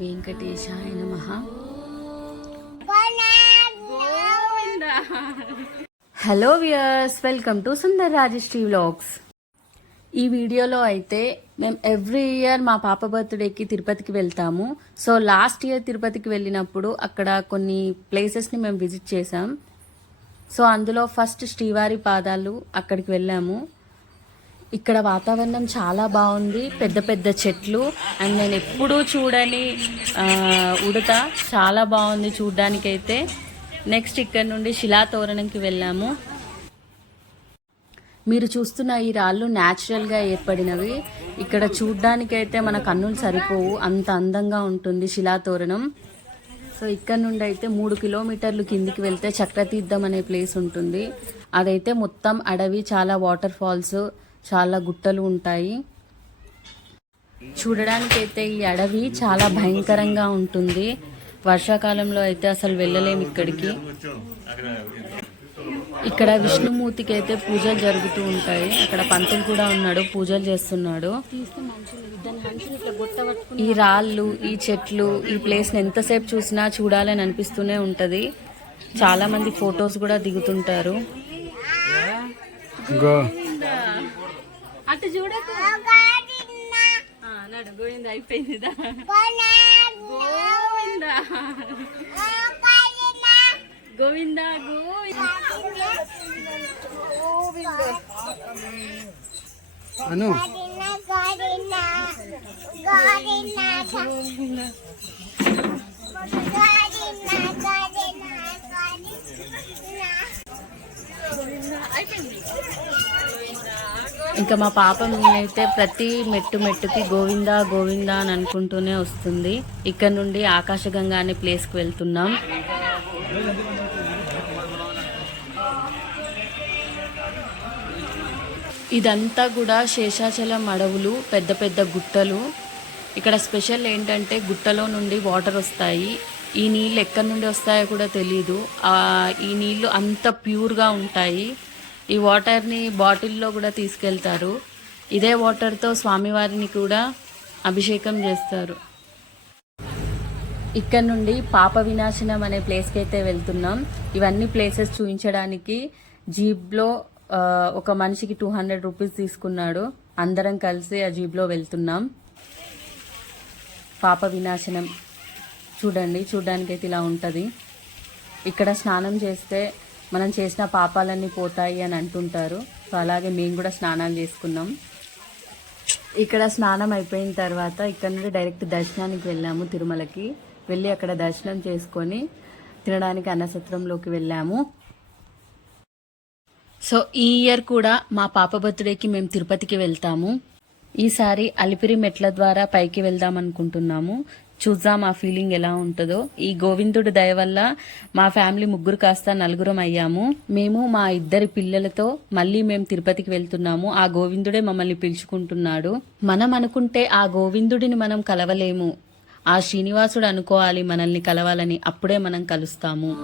వెంకటేశాయ నమ. Hello viewers welcome to Sundar Rajasri vlogs. ఈ వీడియోలో అయితే మేము ఎవ్రీ ఇయర్ మా పాప బర్త్డేకి తిరుపతికి వెళ్తాము. సో లాస్ట్ ఇయర్ తిరుపతికి వెళ్ళినప్పుడు అక్కడ కొన్ని ప్లేసెస్ని మేము విజిట్ చేసాం సో అందులో ఫస్ట్ శ్రీవారి పాదాలు అక్కడికి వెళ్ళాము. ఇక్కడ వాతావరణం చాలా బాగుంది. పెద్ద పెద్ద చెట్లు. అండ్ నేను ఎప్పుడూ చూడని ఉడత చాలా బాగుంది చూడ్డానికైతే. నెక్స్ట్ ఇక్కడ నుండి శిలాతోరణంకి వెళ్ళాము. మీరు చూస్తున్న ఈ రాళ్ళు న్యాచురల్గా ఏర్పడినవి. ఇక్కడ చూడ్డానికైతే మన కన్నులు సరిపోవు. అంత అందంగా ఉంటుంది శిలాతోరణం సో ఇక్కడ నుండి అయితే మూడు కిలోమీటర్లు కిందికి వెళ్తే చక్రతీర్థం అనే ప్లేస్ ఉంటుంది. అదైతే మొత్తం అడవి చాలా వాటర్ ఫాల్స్ చాలా గుట్టలు ఉంటాయి. చూడడానికైతే ఈ అడవి చాలా భయంకరంగా ఉంటుంది. వర్షాకాలంలో అయితే అసలు వెళ్ళలేము ఇక్కడికి. ఇక్కడ విష్ణుమూర్తికి అయితే పూజలు జరుగుతూ ఉంటాయి. అక్కడ పంతులు కూడా ఉన్నాడు పూజలు చేస్తున్నాడు. ఈ రాళ్ళు ఈ చెట్లు ఈ ప్లేస్ని ఎంతసేపు చూసినా చూడాలని అనిపిస్తూనే ఉంటుంది. చాలా మంది ఫొటోస్ కూడా దిగుతుంటారు. అటు చూడకు ఆ, నడు గోవింద అయిపోయిందిదా గోవింద గోవింద గోవింద అను ఇంకా మా పాప అయితే ప్రతి మెట్టు మెట్టుకి గోవింద గోవింద అని అనుకుంటూనే వస్తుంది. ఇక్కడ నుండి ఆకాశగంగా అనే ప్లేస్కి వెళ్తున్నాం. ఇదంతా కూడా శేషాచలం అడవులు పెద్ద పెద్ద గుట్టలు. ఇక్కడ స్పెషల్ ఏంటంటే గుట్టలో నుండి వాటర్ వస్తాయి. ఈ నీళ్ళు ఎక్కడి నుండి వస్తాయో కూడా తెలీదు. ఈ నీళ్ళు అంత ప్యూర్గా ఉంటాయి. ఈ వాటర్ని బాటిల్లో కూడా తీసుకెళ్తారు. ఇదే వాటర్తో స్వామివారిని కూడా అభిషేకం చేస్తారు. ఇక్కడ నుండి పాప వినాశనం అనే ప్లేస్కి అయితే వెళ్తున్నాం. ఇవన్నీ ప్లేసెస్ చూపించడానికి జీప్లో ఒక మనిషికి టూ హండ్రెడ్ రూపీస్ తీసుకున్నాడు. అందరం కలిసి ఆ జీప్లో వెళ్తున్నాం. పాప వినాశనం. చూడండి చూడడానికి అయితే ఇలా ఉంటుంది. ఇక్కడ స్నానం చేస్తే మనం చేసిన పాపాలన్నీ పోతాయి అని అంటుంటారు. సో అలాగే మేము కూడా స్నానాలు చేసుకున్నాం. ఇక్కడ స్నానం అయిపోయిన తర్వాత ఇక్కడ నుండి డైరెక్ట్ దర్శనానికి వెళ్ళాము తిరుమలకి. వెళ్ళి అక్కడ దర్శనం చేసుకొని తినడానికి అన్నసత్రంలోకి వెళ్ళాము. సో ఈ ఇయర్ కూడా మా పాప బర్త్డేకి మేము తిరుపతికి వెళ్తాము. ఈసారి అలిపిరి మెట్ల ద్వారా పైకి వెళ్దాం అనుకుంటున్నాము. చూద్దాం ఆ ఫీలింగ్ ఎలా ఉంటుందో. ఈ గోవిందుడి దయ వల్ల మా ఫ్యామిలీ ముగ్గురు కాస్త నలుగురం అయ్యాము. మేము మా ఇద్దరి పిల్లలతో మళ్ళీ మేము తిరుపతికి వెళ్తున్నాము. ఆ గోవిందుడే మమ్మల్ని పిలుచుకుంటున్నాడు. మనం అనుకుంటే ఆ గోవిందుడిని మనం కలవలేము. ఆ శ్రీనివాసుడు అనుకోవాలి మనల్ని కలవాలని. అప్పుడే మనం కలుస్తాము.